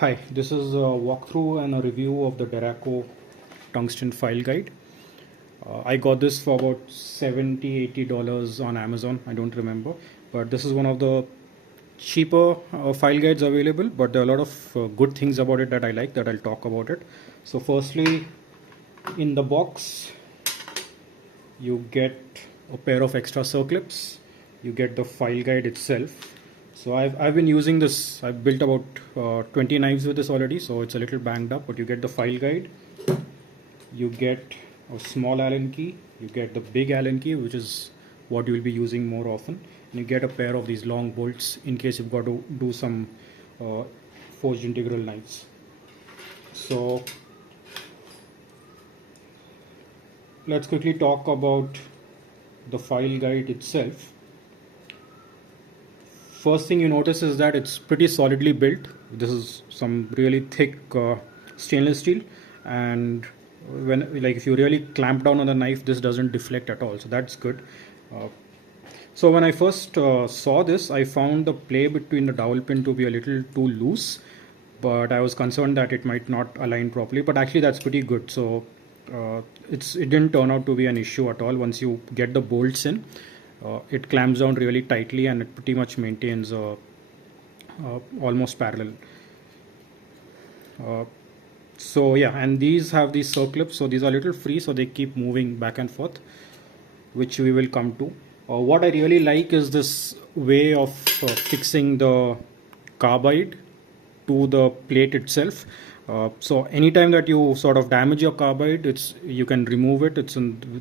Hi, this is a walkthrough and a review of the Derraco tungsten file guide. I got this for about $70-80 on Amazon. I don't remember, but this is one of the cheaper file guides available, but there are a lot of good things about it that I like that I'll talk about it. So firstly, in the box, you get a pair of extra circlips. You get the file guide itself. So I've been using this. I've built about 20 knives with this already, so it's a little banged up, but you get the file guide. You get a small Allen key. You get the big Allen key, which is what you will be using more often. And you get a pair of these long bolts in case you've got to do some forged integral knives. So let's quickly talk about the file guide itself. First thing you notice is that it's pretty solidly built. This is some really thick stainless steel, and if you really clamp down on the knife, this doesn't deflect at all, so that's good. So when I first saw this, I found the play between the dowel pin to be a little too loose, but I was concerned that it might not align properly, but actually that's pretty good. So it didn't turn out to be an issue at all. Once you get the bolts in, it clamps down really tightly, and it pretty much maintains almost parallel. So yeah, and these have these circlips, so these are a little free, so they keep moving back and forth, which we will come to. What I really like is this way of fixing the carbide to the plate itself. So anytime that you sort of damage your carbide, you can remove it.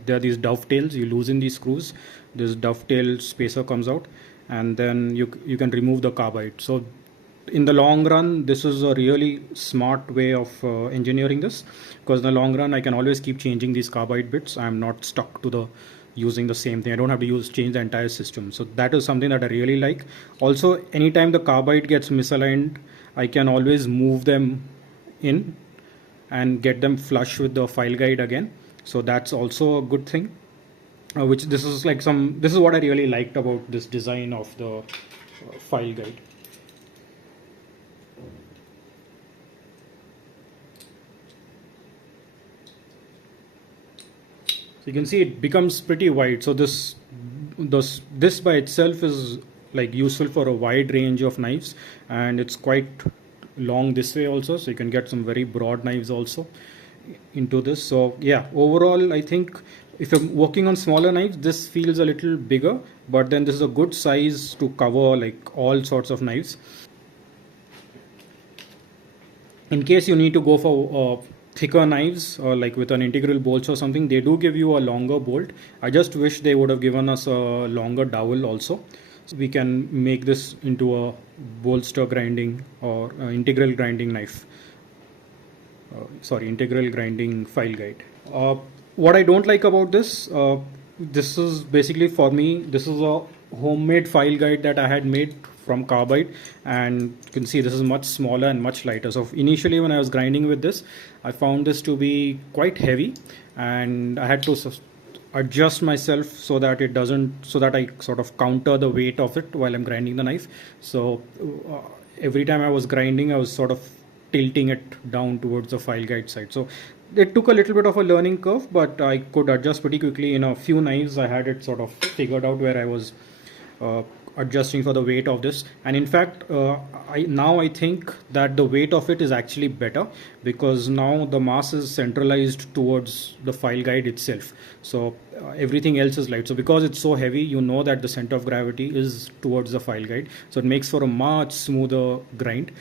There are these dovetails. You loosen these screws. This dovetail spacer comes out, and then you can remove the carbide. So in the long run, this is a really smart way of engineering this, because in the long run I can always keep changing these carbide bits. I'm not stuck to using the same thing. I don't have to change the entire system. So that is something that I really like. Also, anytime the carbide gets misaligned, I can always move them in and get them flush with the file guide again. So that's also a good thing. This is what I really liked about this design of the file guide. So you can see it becomes pretty wide. So this by itself is like useful for a wide range of knives, and it's quite long this way also, so you can get some very broad knives also into this. So yeah, overall I think if you're working on smaller knives, this feels a little bigger, but then this is a good size to cover like all sorts of knives. In case you need to go for thicker knives, or like with an integral bolts or something, they do give you a longer bolt. I just wish they would have given us a longer dowel also. So we can make this into a bolster grinding or integral grinding knife. Integral grinding file guide. What I don't like about this, this is basically, for me, this is a homemade file guide that I had made from carbide, and you can see this is much smaller and much lighter. So initially when I was grinding with this, I found this to be quite heavy, and I had to adjust myself so that I sort of counter the weight of it while I'm grinding the knife. So every time I was grinding, I was sort of tilting it down towards the file guide side. So it took a little bit of a learning curve, but I could adjust pretty quickly. In a few knives I had it sort of figured out where I was adjusting for the weight of this. And in fact, I think that the weight of it is actually better, because now the mass is centralized towards the file guide itself. So everything else is light. So because it's so heavy, you know that the center of gravity is towards the file guide. So it makes for a much smoother grind,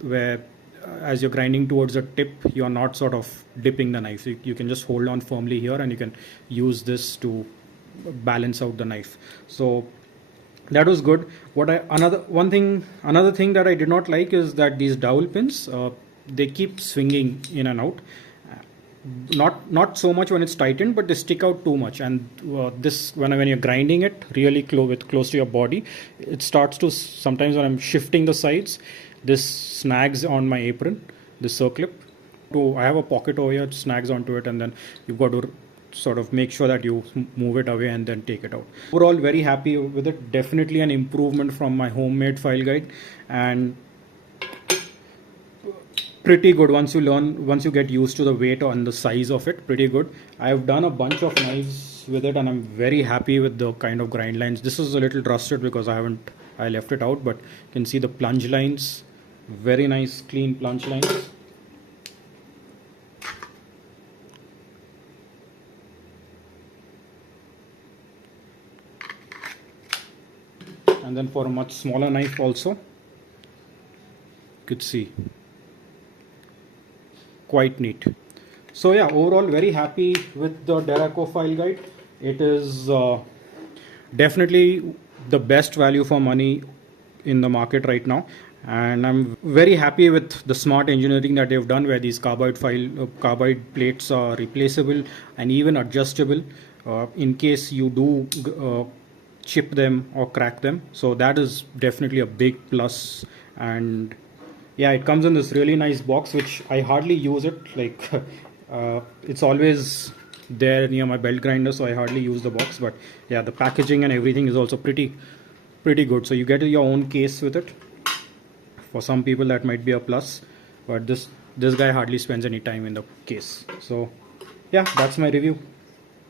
where as you're grinding towards the tip, you're not sort of dipping the knife. You can just hold on firmly here, and you can use this to balance out the knife. So that was good. Another thing that I did not like is that these dowel pins, they keep swinging in and out. Not so much when it's tightened, but they stick out too much. And this when you're grinding it really close to your body, it starts to, sometimes when I'm shifting the sides, this snags on my apron, the circlip. I have a pocket over here, it snags onto it, and then you've got to sort of make sure that you move it away and then take it out. Overall, very happy with it. Definitely an improvement from my homemade file guide. And pretty good once you get used to the weight and the size of it. Pretty good. I've done a bunch of knives with it and I'm very happy with the kind of grind lines. This is a little rusted because I left it out, but you can see the plunge lines, very nice clean plunge lines. And then for a much smaller knife also, you could see, quite neat. So yeah, overall very happy with the Derraco file guide. It is definitely the best value for money in the market right now, and I'm very happy with the smart engineering that they've done, where these carbide plates are replaceable and even adjustable in case you do chip them or crack them. So that is definitely a big plus. And yeah, it comes in this really nice box, which I hardly use it. Like it's always there near my belt grinder, so I hardly use the box. But yeah, the packaging and everything is also pretty good. So you get your own case with it. For some people that might be a plus, but this guy hardly spends any time in the case. So yeah, that's my review.